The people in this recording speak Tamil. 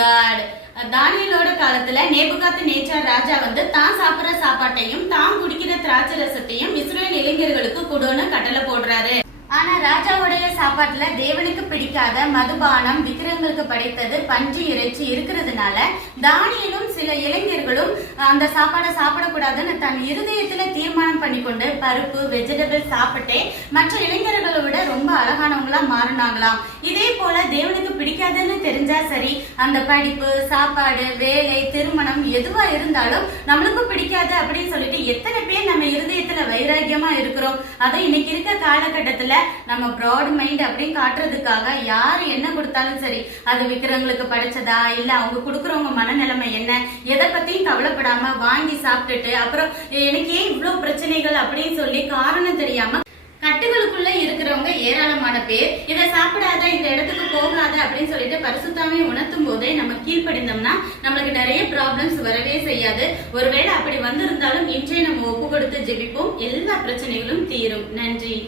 காட் தானியலோட காலத்துல நேபுகாத்து நேச்சார் ராஜா வந்து தான் சாப்பிடுற சாப்பாட்டையும் தான் குடிக்கிற திராட்சை ரசத்தையும் இஸ்ரேல் இளைஞர்களுக்கு கொடுன்னு கட்டளை போடுறாரு. ஆனா ராஜாவுடைய சாப்பாட்டுல தேவனுக்கு பிடிக்காத மதுபானம் விக்கிரங்களுக்கு படைத்தது பஞ்சு இறைச்சி இருக்கிறதுனால தானியலும் சில இளைஞர்களும் அந்த சாப்பாடை சாப்பிடக்கூடாதுன்னு தன் இருதயத்துல தீர்மானம் பண்ணி கொண்டு பருப்பு வெஜிடபிள் சாப்பிட்டே மற்ற இளைஞர்களை விட ரொம்ப அழகானவங்களா மாறினாங்களாம். இதே போல தேவனுக்கு பிடிக்காதுன்னு தெரிஞ்சா சரி அந்த படிப்பு சாப்பாடு வேலை திருமணம் எதுவா இருந்தாலும் நம்மளுக்கும் பிடிக்காது அப்படின்னு சொல்லிட்டு எத்தனை பேர் நம்ம இருதயத்துல வைராக்கியமா இருக்கிறோம்? அதுவும் இன்னைக்கு இருக்க காலகட்டத்துல நம்ம ப்ராட் மைண்ட் அப்படின்னு காட்டுறதுக்காக யார் என்ன கொடுத்தாலும் சரி அது விக்கிறவங்களுக்கு படைச்சதா? இல்ல அவங்க கொடுக்குறவங்க மனநிலைமை என்ன? எதை பத்தியும் கவலைப்படாம வாங்கி சாப்பிட்டுட்டு அப்புறம் எனக்கு ஏன் இவ்வளவு பிரச்சனைகள் அப்படின்னு சொல்லி காரணம் தெரியாம கட்டுகளுக்குள்ள இருக்கிறவங்க ஏராளமான பேர். இதை சாப்பிடாத இந்த இடத்துக்கு போகாத அப்படின்னு சொல்லிட்டு பரிசுத்தாமையை உணர்த்தும் போதே நம்ம கீழ்ப்படிந்தோம்னா நம்மளுக்கு நிறைய ப்ராப்ளம்ஸ் வரவே செய்யாது. ஒருவேளை அப்படி வந்திருந்தாலும் இன்றே நம்ம ஒப்பு கொடுத்து ஜெபிப்போம். எல்லா பிரச்சனைகளும் தீரும். நன்றி.